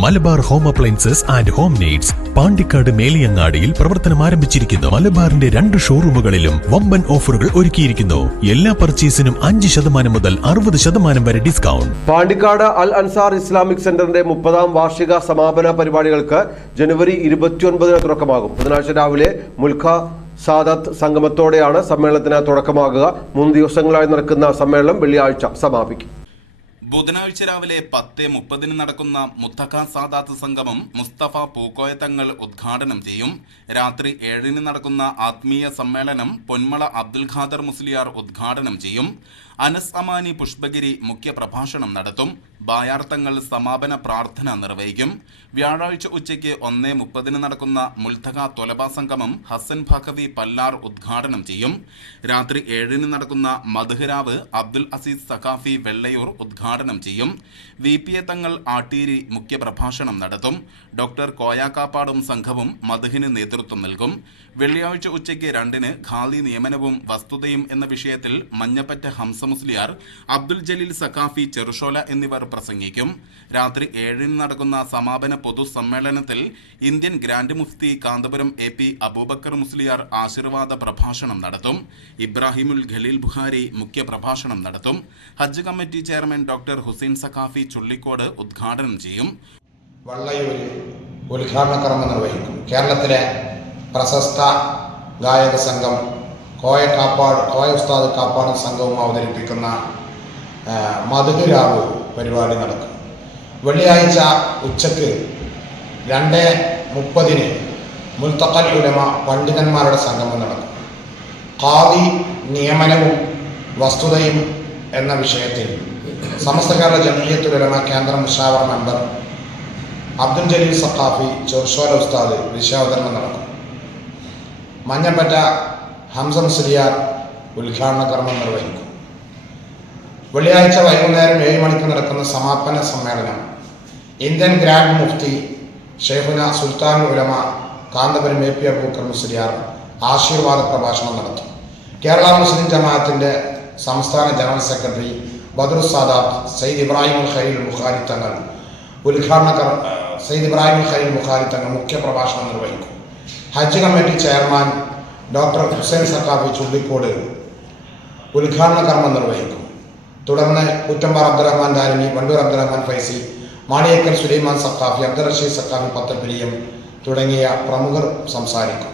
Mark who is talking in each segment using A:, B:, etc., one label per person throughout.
A: Malabar home appliances and home needs Pandikkad മേലിയങ്ങാടിയിൽ പ്രവർത്തനം ആരംഭിച്ചിരിക്കുന്നു. മലബാറിന്റെ രണ്ട് ഷോറൂമുകളിലും വമ്പൻ ഓഫറുകൾ ഒരുക്കിയിരിക്കുന്നു. എല്ലാ പർച്ചേസിനും അഞ്ച് ശതമാനം മുതൽ അറുപത് ശതമാനം വരെ ഡിസ്കൗണ്ട്.
B: പാണ്ടിക്കാട് അൽ അൻസാർ ഇസ്ലാമിക് സെന്ററിന്റെ മുപ്പതാം വാർഷിക സമാപന പരിപാടികൾക്ക് ജനുവരി ഇരുപത്തിയൊൻപതിന് തുടക്കമാകും. ബുധനാഴ്ച രാവിലെ മുൽഖ സാദത്ത് സംഗമത്തോടെയാണ് സമ്മേളനത്തിന് തുടക്കമാകുക. മൂന്ന് ദിവസങ്ങളായി നടക്കുന്ന സമ്മേളനം വെള്ളിയാഴ്ച സമാപിക്കും.
C: ബുധനാഴ്ച രാവിലെ പത്ത് മുപ്പതിന് നടക്കുന്ന മുത്തഖ സാദാത്ത് സംഗമം മുസ്തഫ പൂക്കോയ തങ്ങൾ ഉദ്ഘാടനം ചെയ്യും. രാത്രി ഏഴിന് നടക്കുന്ന ആത്മീയ സമ്മേളനം പൊന്മള അബ്ദുൽ ഖാദർ മുസ്ലിയാർ ഉദ്ഘാടനം ചെയ്യും. അനസ് അമാനി പുഷ്പഗിരി മുഖ്യ പ്രഭാഷണം നടത്തും ബായാർത്ഥങ്ങൾ സമാപന പ്രാർത്ഥന നിർവഹിക്കും. വ്യാഴാഴ്ച ഉച്ചയ്ക്ക് ഒന്നേ മുപ്പതിന് നടക്കുന്ന മുൽത്തഖ തൊലബ സംഗമം ഹസൻ ഭഖവി പല്ലാർ ഉദ്ഘാടനം ചെയ്യും. രാത്രി ഏഴിന് നടക്കുന്ന മധുഹരാവ് അബ്ദുൽ അസീസ് സഖാഫി വെള്ളയൂർ ഉദ്ഘാടനം ചെയ്യും. വി പി എ തങ്ങൾ ആട്ടീരി മുഖ്യപ്രഭാഷണം നടത്തും. ഡോക്ടർ കോയാക്കാപ്പാടും സംഘവും മധുഹിന് നേതൃത്വം നൽകും. വെള്ളിയാഴ്ച ഉച്ചയ്ക്ക് രണ്ടിന് ഖാദി നിയമനവും വസ്തുതയും എന്ന വിഷയത്തിൽ മഞ്ഞപ്പറ്റ ഹംസ മുസ്ലിയാർ അബ്ദുൽ ജലീൽ സഖാഫി ചെറുഷോല എന്നിവർ പ്രസംഗിക്കും. രാത്രി ഏഴിന് നടക്കുന്ന സമാപന പൊതുസമ്മേളനത്തിൽ Indian grand Mufti Kanthapuram A P Abubakar Musliyar ആശീർവാദ പ്രഭാഷണം നടത്തും. ഇബ്രാഹിമുൽ ഖലീൽ ബുഖാരി മുഖ്യ പ്രഭാഷണം നടത്തും. Hajj committee chairman doctor Hussain Saqafi Chullikode ഉദ്ഘാടനം ചെയ്യും.
D: വള്ളയൂരിൽ ഉദ്ഘാടന കർമ്മം നിർവഹിക്കും. കേരളത്തിലെ പ്രശസ്ത ഗായക സംഘം കോയ കാപ്പാട് കോയ ഉസ്താദ് കാപ്പാട് സംഘവും അവതരിപ്പിക്കുന്ന മധുരാവ് പരിപാടി നടക്കും. വെള്ളിയാഴ്ച ഉച്ചയ്ക്ക് രണ്ട് മുപ്പതിന് മുൽത്തക്കൽ ഉലമ പണ്ഡിതന്മാരുടെ സംഗമം നടക്കും. കാവി നിയമനവും വസ്തുതയും എന്ന വിഷയത്തിൽ സമസ്ത കേരള ജമീയത്തുലമ കേന്ദ്ര മുഷാവർ മെമ്പർ അബ്ദുൽ ജലീൽ സഖാഫി ചോർഷോല ഉസ്താദ് വിശ്വാവതരണം നടക്കും. മഞ്ഞപ്പറ്റ ഹംസം സിരിയാർ ഉദ്ഘാടന കർമ്മം നിർവഹിക്കും. വെള്ളിയാഴ്ച വൈകുന്നേരം ഏഴ് മണിക്ക് നടക്കുന്ന സമാപന സമ്മേളനം Indian grand Mufti Shaikhuna Sultan Ulama Kanthapuram A P Abubakar Musliyar ആശീർവാദ പ്രഭാഷണം നടത്തും. കേരള മുസ്ലിം ജമാഅത്തിന്റെ സംസ്ഥാന ജനറൽ സെക്രട്ടറി സാദാത്ത് സയ്യിദ് ഇബ്രാഹിം ഖലീൽ ബുഖാരി തങ്ങൾ ഉദ്ഘാടനകർ സയ്യിദ് ഇബ്രാഹിം ഖലീൽ ബുഖാരി തങ്ങൾ മുഖ്യ പ്രഭാഷണം നിർവഹിക്കും. Hajj committee chairman doctor Hussain Sakafi Chullikode ഉദ്ഘാടന കർമ്മം നിർവഹിക്കും. തുടർന്ന് കുറ്റമ്പാർ അബ്ദുറഹ്മാൻ ദാരിമി വണ്ടൂർ അബ്ദുറഹ്മാൻ ഫൈസി മാണിയേക്കൽ സുലൈമാൻ സക്കാഫി അബ്ദുൾ റഷീദ് സക്കാഫി പത്തപ്പിരിയം തുടങ്ങിയ പ്രമുഖർ സംസാരിക്കും.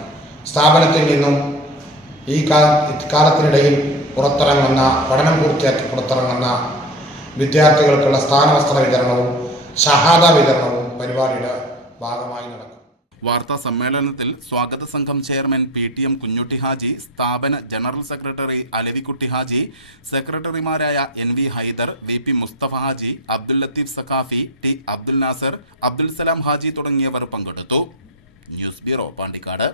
D: സ്ഥാപനത്തിൽ നിന്നും ഈ കാലത്തിനിടയിൽ പുറത്തിറങ്ങുന്ന പഠനം പൂർത്തിയാക്കി പുറത്തിറങ്ങുന്ന വിദ്യാർത്ഥികൾക്കുള്ള സ്ഥാനവസ്ത്ര വിതരണവും ഷഹാദ വിതരണവും പരിപാടിയുടെ ഭാഗമായി നടക്കും.
C: വാർത്താ സമ്മേളനത്തിൽ സ്വാഗത സംഘം chairman P T M Kunjutty Haji സ്ഥാപന ജനറൽ സെക്രട്ടറി അലവിക്കുട്ടി ഹാജി സെക്രട്ടറിമാരായ N V Haidar V P Mustafa Haji Abdul Latheef Saqafi T Abdul Nasar Abdul Salam Haji തുടങ്ങിയവർ പങ്കെടുത്തു. News bureau Pandikkad.